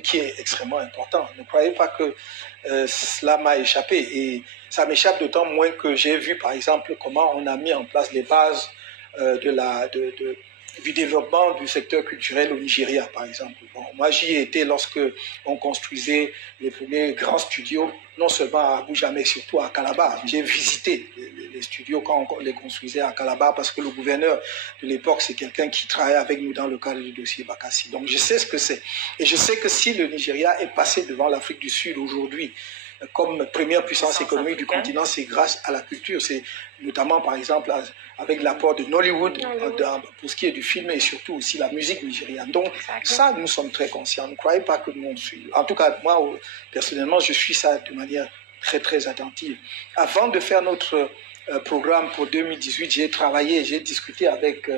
qui est extrêmement important. Ne croyez pas que cela m'a échappé. Et ça m'échappe d'autant moins que j'ai vu, par exemple, comment on a mis en place les bases du développement du secteur culturel au Nigeria, par exemple. Bon, moi, j'y ai été lorsque on construisait les premiers grands studios, non seulement à Abuja, mais surtout à Calabar. J'ai visité les studios quand on les construisait à Calabar, parce que le gouverneur de l'époque, c'est quelqu'un qui travaillait avec nous dans le cadre du dossier Bakassi. Donc, je sais ce que c'est. Et je sais que si le Nigeria est passé devant l'Afrique du Sud aujourd'hui, comme première puissance économique du continent, c'est grâce à la culture. C'est notamment, par exemple, avec l'apport de Nollywood pour ce qui est du film et surtout aussi la musique nigériane. Donc, ça, nous sommes très conscients. Ne croyez pas que nous, on suit. En tout cas, moi, personnellement, je suis ça de manière très, très attentive. Avant de faire notre programme pour 2018, j'ai discuté avec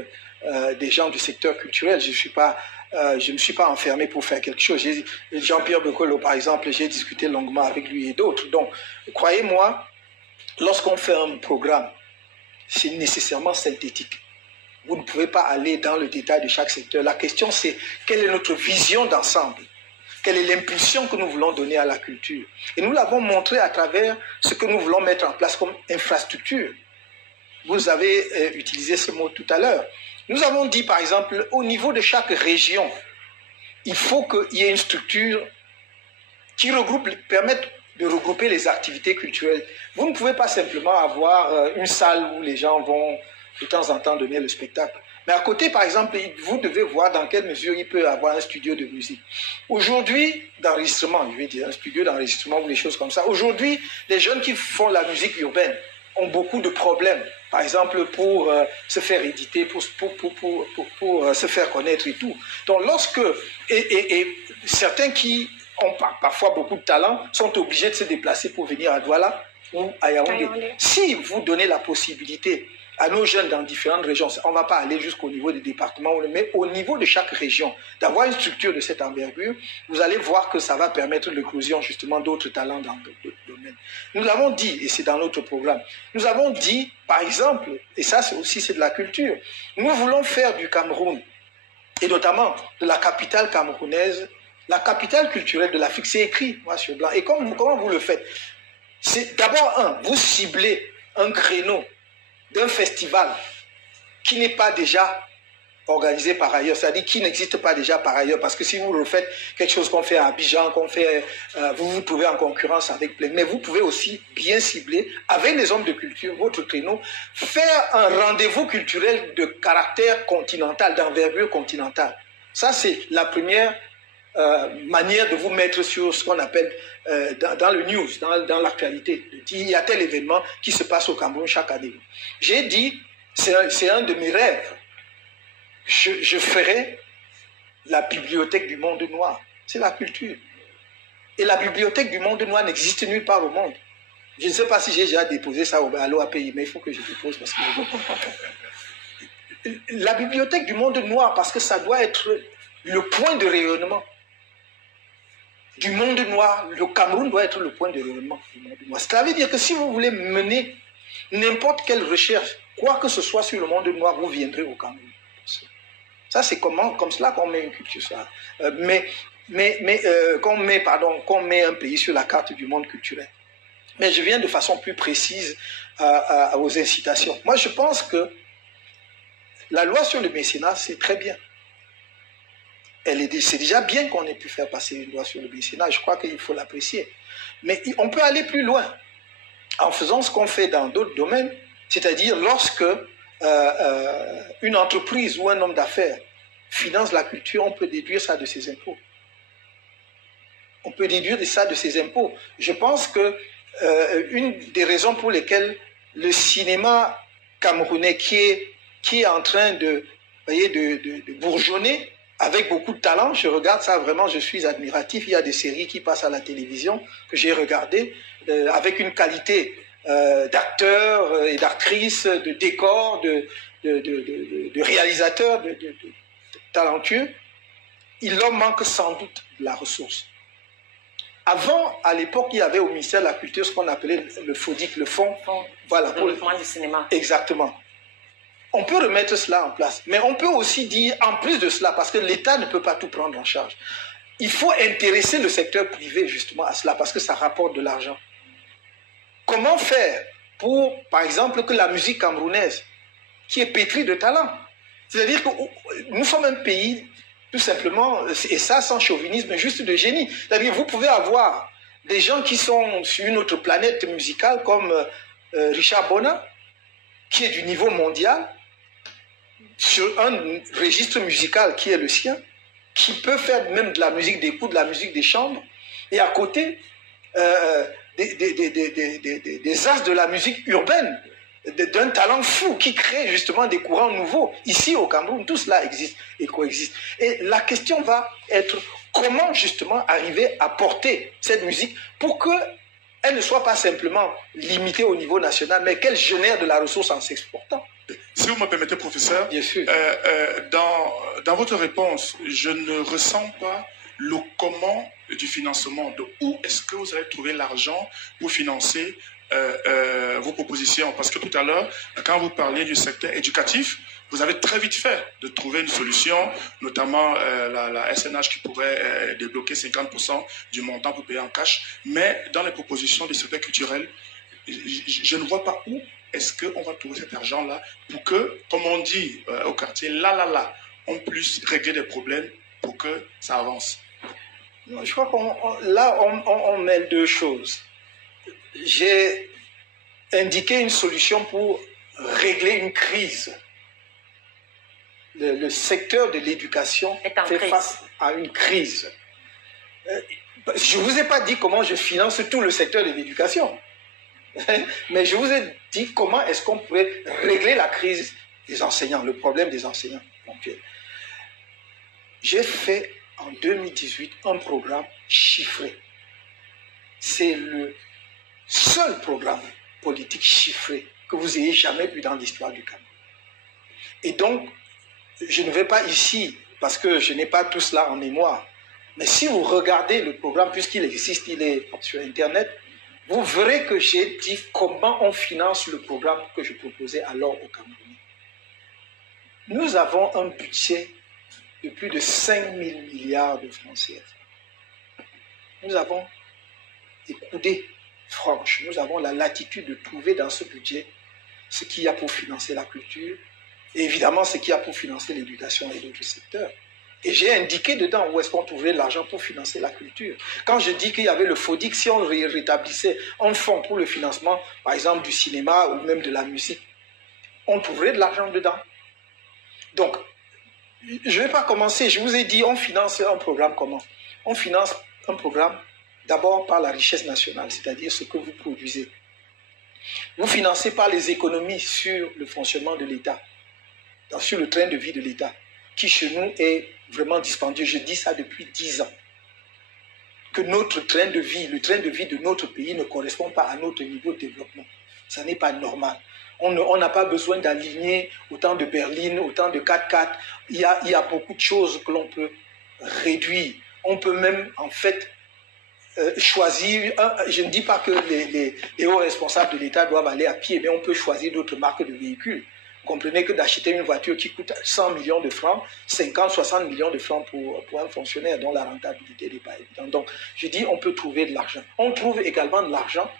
des gens du secteur culturel. Je ne me suis pas enfermé pour faire quelque chose. Jean-Pierre Bekolo, par exemple, j'ai discuté longuement avec lui et d'autres. Donc, croyez-moi, lorsqu'on fait un programme, c'est nécessairement synthétique. Vous ne pouvez pas aller dans le détail de chaque secteur. La question, c'est quelle est notre vision d'ensemble? Quelle est l'impulsion que nous voulons donner à la culture? Et nous l'avons montré à travers ce que nous voulons mettre en place comme infrastructure. Vous avez utilisé ce mot tout à l'heure. Nous avons dit, par exemple, au niveau de chaque région, il faut qu'il y ait une structure qui permette de regrouper les activités culturelles. Vous ne pouvez pas simplement avoir une salle où les gens vont de temps en temps donner le spectacle. Mais à côté, par exemple, vous devez voir dans quelle mesure il peut y avoir un studio de musique. Aujourd'hui, d'enregistrement, je vais dire, un studio d'enregistrement ou des choses comme ça. Aujourd'hui, les jeunes qui font la musique urbaine ont beaucoup de problèmes. Par exemple, pour se faire éditer, pour se faire connaître et tout. Donc, et certains qui ont parfois beaucoup de talent sont obligés de se déplacer pour venir à Douala ou à Yaoundé. Si vous donnez la possibilité à nos jeunes dans différentes régions, on ne va pas aller jusqu'au niveau des départements, mais au niveau de chaque région, d'avoir une structure de cette envergure, vous allez voir que ça va permettre l'éclosion justement d'autres talents dans d'autres domaines. Nous l'avons dit, et c'est dans notre programme, nous avons dit, par exemple, et ça c'est de la culture, nous voulons faire du Cameroun, et notamment de la capitale camerounaise, la capitale culturelle de l'Afrique. C'est écrit noir sur blanc. Et comment vous le faites? C'est d'abord vous ciblez un créneau d'un festival qui n'est pas déjà organisé par ailleurs, c'est-à-dire qui n'existe pas déjà par ailleurs, parce que si vous refaites quelque chose qu'on fait à Abidjan, vous vous trouvez en concurrence avec plein, mais vous pouvez aussi bien cibler, avec les hommes de culture, votre créneau, faire un rendez-vous culturel de caractère continental, d'envergure continentale. Ça, c'est la première manière de vous mettre sur ce qu'on appelle dans le news, dans l'actualité. Il y a tel événement qui se passe au Cameroun chaque année. J'ai dit, c'est un de mes rêves. Je ferai la bibliothèque du monde noir. C'est la culture. Et la bibliothèque du monde noir n'existe nulle part au monde. Je ne sais pas si j'ai déjà déposé ça à l'OAPI, mais il faut que je dépose parce que... La bibliothèque du monde noir, parce que ça doit être le point de rayonnement du monde noir. Le Cameroun doit être le point de rayonnement du monde noir. Cela veut dire que si vous voulez mener n'importe quelle recherche, quoi que ce soit sur le monde noir, vous viendrez au Cameroun. Ça, c'est comme cela qu'on met une culture. Qu'on met un pays sur la carte du monde culturel. Mais je viens de façon plus précise aux incitations. Moi, je pense que la loi sur le mécénat, c'est très bien. C'est déjà bien qu'on ait pu faire passer une loi sur le mécénat. Je crois qu'il faut l'apprécier. Mais on peut aller plus loin en faisant ce qu'on fait dans d'autres domaines, c'est-à-dire lorsque une entreprise ou un homme d'affaires finance la culture, on peut déduire ça de ses impôts. On peut déduire ça de ses impôts. Je pense que une des raisons pour lesquelles le cinéma camerounais qui est en train de bourgeonner avec beaucoup de talent, je regarde ça vraiment, je suis admiratif. Il y a des séries qui passent à la télévision que j'ai regardées avec une qualité d'acteurs et d'actrices, de décors, de réalisateurs de talentueux. Il leur manque sans doute de la ressource. Avant, à l'époque, il y avait au ministère de la Culture ce qu'on appelait le FODIC, le fonds. Voilà, pour le développement du cinéma. Exactement. On peut remettre cela en place. Mais on peut aussi dire, en plus de cela, parce que l'État ne peut pas tout prendre en charge, il faut intéresser le secteur privé justement à cela parce que ça rapporte de l'argent. Comment faire pour, par exemple, que la musique camerounaise, qui est pétrie de talent, c'est-à-dire que nous sommes un pays, tout simplement, et ça sans chauvinisme, juste de génie. C'est-à-dire que vous pouvez avoir des gens qui sont sur une autre planète musicale comme Richard Bona, qui est du niveau mondial, sur un registre musical qui est le sien, qui peut faire même de la musique d'écoute, de la musique des chambres, et à côté, des as de la musique urbaine, d'un talent fou qui crée justement des courants nouveaux. Ici au Cameroun, tout cela existe et coexiste. Et la question va être comment justement arriver à porter cette musique pour qu'elle ne soit pas simplement limitée au niveau national, mais qu'elle génère de la ressource en s'exportant. Si vous me permettez, professeur, bien sûr. Dans votre réponse, je ne ressens pas le comment du financement. De où est-ce que vous allez trouver l'argent pour financer vos propositions? Parce que tout à l'heure, quand vous parliez du secteur éducatif, vous avez très vite fait de trouver une solution, notamment la SNH qui pourrait débloquer 50% du montant pour payer en cash. Mais dans les propositions du secteur culturel, je ne vois pas où est-ce qu'on va trouver cet argent-là pour que, comme on dit au quartier, on puisse régler des problèmes pour que ça avance? Je crois qu'on mêle deux choses. J'ai indiqué une solution pour régler une crise. Le secteur de l'éducation fait face à une crise. Je ne vous ai pas dit comment je finance tout le secteur de l'éducation. Mais je vous ai dit comment est-ce qu'on pourrait régler la crise des enseignants, le problème des enseignants ponctuels. J'ai fait en 2018 un programme chiffré. C'est le seul programme politique chiffré que vous ayez jamais vu dans l'histoire du Cameroun. Et donc, je ne vais pas ici, parce que je n'ai pas tout cela en mémoire, mais si vous regardez le programme, puisqu'il existe, il est sur Internet, vous verrez que j'ai dit comment on finance le programme que je proposais alors au Cameroun. Nous avons un budget de plus de 5 000 milliards de francs CFA. Nous avons des coudées franches. Nous avons la latitude de trouver dans ce budget ce qu'il y a pour financer la culture et évidemment ce qu'il y a pour financer l'éducation et d'autres secteurs. Et j'ai indiqué dedans où est-ce qu'on trouverait l'argent pour financer la culture. Quand je dis qu'il y avait le FODIC, si on rétablissait un fonds pour le financement, par exemple du cinéma ou même de la musique, on trouverait de l'argent dedans. Donc, je ne vais pas commencer. Je vous ai dit, on finance un programme comment? On finance un programme d'abord par la richesse nationale, c'est-à-dire ce que vous produisez. Vous financez par les économies sur le fonctionnement de l'État, sur le train de vie de l'État, qui chez nous est vraiment dispendieux. Je dis ça depuis 10 ans. Que notre train de vie, le train de vie de notre pays ne correspond pas à notre niveau de développement. Ça n'est pas normal. On n'a pas besoin d'aligner autant de berlines, autant de 4x4. Il y a beaucoup de choses que l'on peut réduire. On peut même, en fait, choisir. Je ne dis pas que les hauts responsables de l'État doivent aller à pied, mais on peut choisir d'autres marques de véhicules. Comprenez que d'acheter une voiture qui coûte 100 millions de francs, 50, 60 millions de francs pour un fonctionnaire dont la rentabilité n'est pas évidente. Donc, je dis on peut trouver de l'argent. On trouve également de l'argent.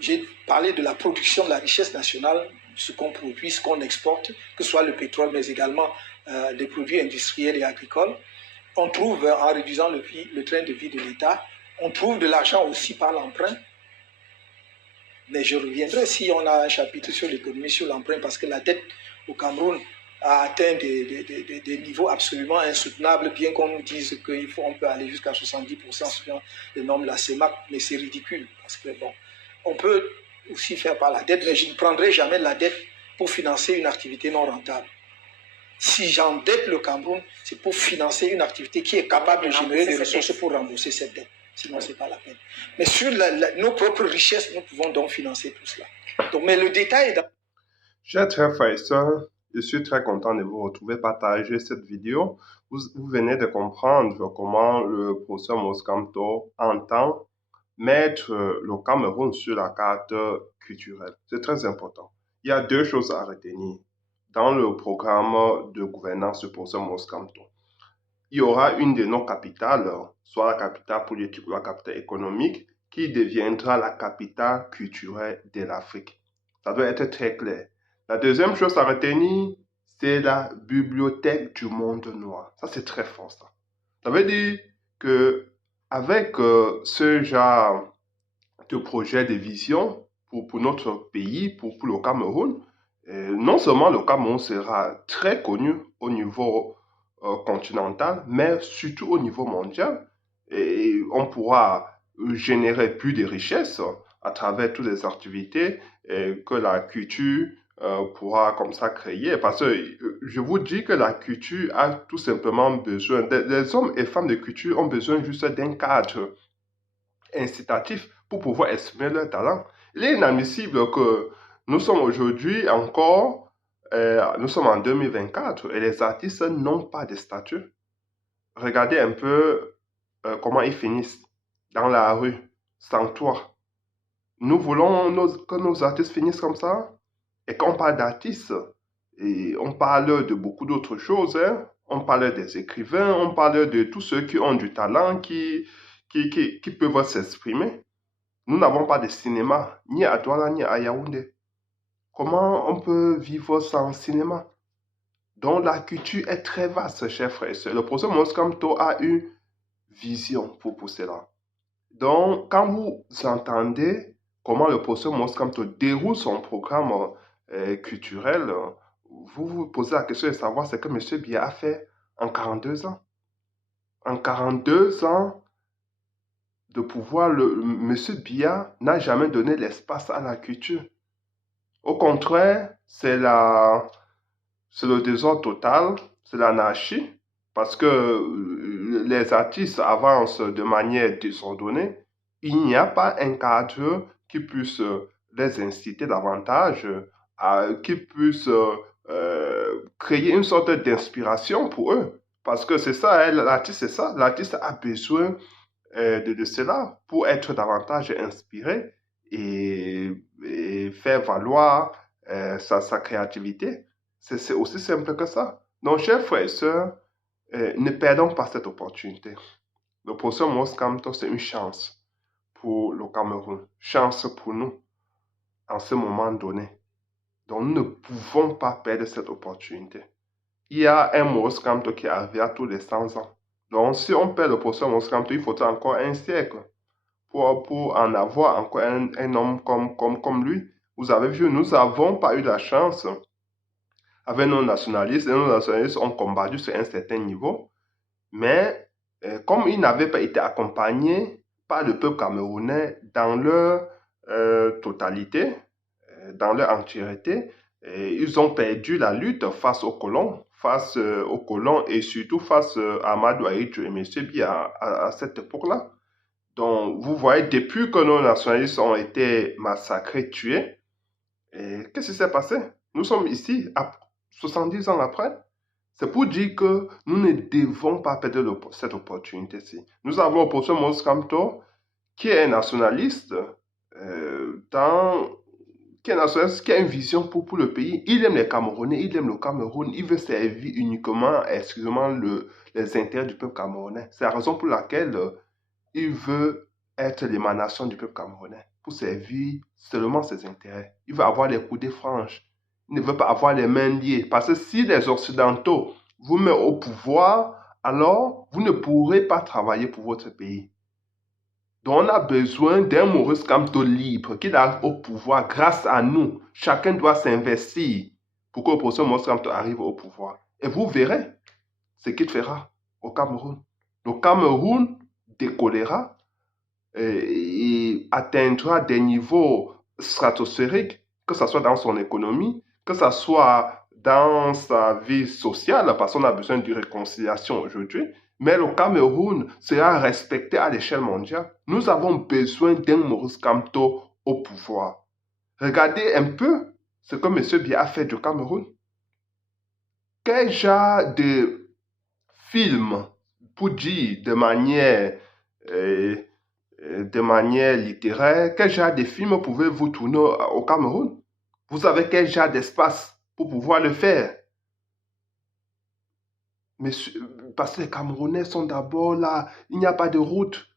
J'ai parlé de la production de la richesse nationale, ce qu'on produit, ce qu'on exporte, que ce soit le pétrole, mais également les produits industriels et agricoles. On trouve, en réduisant le train de vie de l'État, on trouve de l'argent aussi par l'emprunt. Mais je reviendrai si on a un chapitre sur l'économie, sur l'emprunt, parce que la dette au Cameroun a atteint des niveaux absolument insoutenables, bien qu'on nous dise qu'on peut aller jusqu'à 70% selon les normes de la CEMAC, mais c'est ridicule, parce que bon, on peut aussi faire par la dette, mais je ne prendrai jamais la dette pour financer une activité non rentable. Si j'endette le Cameroun, c'est pour financer une activité qui est capable de générer des ressources pour rembourser cette dette. Sinon, ce n'est pas la peine. Mais sur nos propres richesses, nous pouvons donc financer tout cela. Donc, mais le détail est dans... Chers frères et sœurs, je suis très content de vous retrouver partager cette vidéo. Vous venez de comprendre comment le professeur Moskamto entend mettre le Cameroun sur la carte culturelle. C'est très important. Il y a deux choses à retenir dans le programme de gouvernance du professeur Moskamto. il y aura une de nos capitales, soit la capitale politique ou la capitale économique, qui deviendra la capitale culturelle de l'Afrique. Ça doit être très clair. La deuxième chose à retenir, c'est la bibliothèque du monde noir. Ça, c'est très fort, ça. Ça veut dire que avec ce genre de projet de vision pour notre pays, pour le Cameroun, non seulement le Cameroun sera très connu au niveau continental, mais surtout au niveau mondial. Et on pourra générer plus de richesses à travers toutes les activités que la culture pourra comme ça créer. Parce que je vous dis que la culture a tout simplement besoin, les hommes et femmes de culture ont besoin juste d'un cadre incitatif pour pouvoir exprimer leur talent. Il est inadmissible que nous sommes aujourd'hui encore, nous sommes en 2024 et les artistes n'ont pas de statut. Regardez un peu comment ils finissent dans la rue, sans toit. Nous voulons que nos artistes finissent comme ça. Et quand on parle d'artistes, et on parle de beaucoup d'autres choses. Hein. On parle des écrivains, on parle de tous ceux qui ont du talent, qui peuvent s'exprimer. Nous n'avons pas de cinéma, ni à Douala, ni à Yaoundé. Comment on peut vivre sans cinéma? Donc la culture est très vaste, chers frères et sœurs. Le professeur Moïse Kamto a une vision pour cela. Donc, quand vous entendez comment le professeur Moïse Kamto déroule son programme culturel, vous vous posez la question de savoir ce que M. Biya a fait en 42 ans. En 42 ans de pouvoir, M. Biya n'a jamais donné l'espace à la culture. Au contraire, c'est le désordre total, c'est l'anarchie, parce que les artistes avancent de manière désordonnée. Il n'y a pas un cadre qui puisse les inciter davantage, qui puisse créer une sorte d'inspiration pour eux. Parce que c'est ça, hein, l'artiste, c'est ça. L'artiste a besoin de cela pour être davantage inspiré et faire valoir sa créativité. C'est aussi simple que ça. Donc, chers frères et sœurs, ne perdons pas cette opportunité. Le professeur Moïse Kamto, c'est une chance pour le Cameroun, chance pour nous en ce moment donné. Donc, nous ne pouvons pas perdre cette opportunité. Il y a un Moïse Kamto qui arrive à tous les 100 ans. Donc, si on perd le professeur Moïse Kamto, il faudra encore un siècle pour en avoir encore un homme comme lui. Vous avez vu, nous n'avons pas eu la chance avec nos nationalistes, et nos nationalistes ont combattu sur un certain niveau, mais comme ils n'avaient pas été accompagnés par le peuple camerounais dans leur totalité, dans leur entièreté, ils ont perdu la lutte face aux colons, et surtout face à Amadou Ahidjo et M. Biya à cette époque-là. Donc, vous voyez, depuis que nos nationalistes ont été massacrés, tués, qu'est-ce qui s'est passé? Nous sommes ici, 70 ans après. C'est pour dire que nous ne devons pas perdre cette opportunité-ci. Nous avons le professeur Moïse Kamto, qui est un nationaliste, qui a une vision pour le pays. Il aime les Camerounais, il aime le Cameroun, il veut servir uniquement, exclusivement les intérêts du peuple camerounais. C'est la raison pour laquelle il veut être l'émanation du peuple camerounais, pour servir seulement ses intérêts. Il veut avoir les coudées franches. Il ne veut pas avoir les mains liées. Parce que si les Occidentaux vous mettent au pouvoir, alors vous ne pourrez pas travailler pour votre pays. Donc on a besoin d'un Moïse Kamto libre qui arrive au pouvoir grâce à nous. Chacun doit s'investir pour que le professeur Moïse Kamto arrive au pouvoir. Et vous verrez ce qu'il fera au Cameroun. Le Cameroun décollera et atteindra des niveaux stratosphériques, que ce soit dans son économie, que ce soit dans sa vie sociale, parce qu'on a besoin de réconciliation aujourd'hui, mais le Cameroun sera respecté à l'échelle mondiale. Nous avons besoin d'un Moïse Kamto au pouvoir. Regardez un peu ce que M. Biya a fait du Cameroun. Quel genre de film, pour dire de manière littéraire, quel genre de film pouvez-vous tourner au Cameroun? Vous avez quel genre d'espace pour pouvoir le faire? Parce que les Camerounais sont d'abord là. Il n'y a pas de route.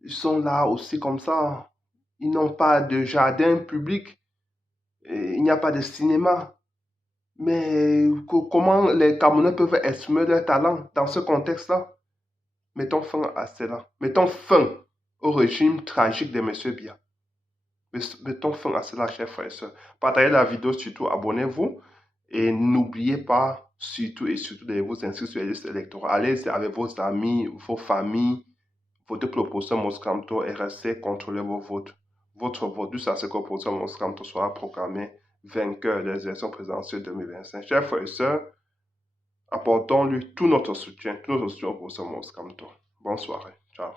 Ils sont là aussi comme ça. Ils n'ont pas de jardin public. Et il n'y a pas de cinéma. Mais comment les Camerounais peuvent exprimer leur talent dans ce contexte-là? Mettons fin à cela. Mettons fin au régime tragique de M. Biya. Mettons fin à cela, chers frères et sœurs. Partagez la vidéo, surtout abonnez-vous. Et n'oubliez pas, surtout de vous inscrire sur les listes électorales. Allez avec vos amis, vos familles, votez pour l'opposition Moscamto et restez contrôlez vos votes. Votre vote, jusqu'à ce que l'opposition Moscamto soit proclamé vainqueur des élections présidentielles 2025. Chers frères et sœurs, apportons-lui tout notre soutien au l'opposition Moscamto. Bonne soirée. Ciao.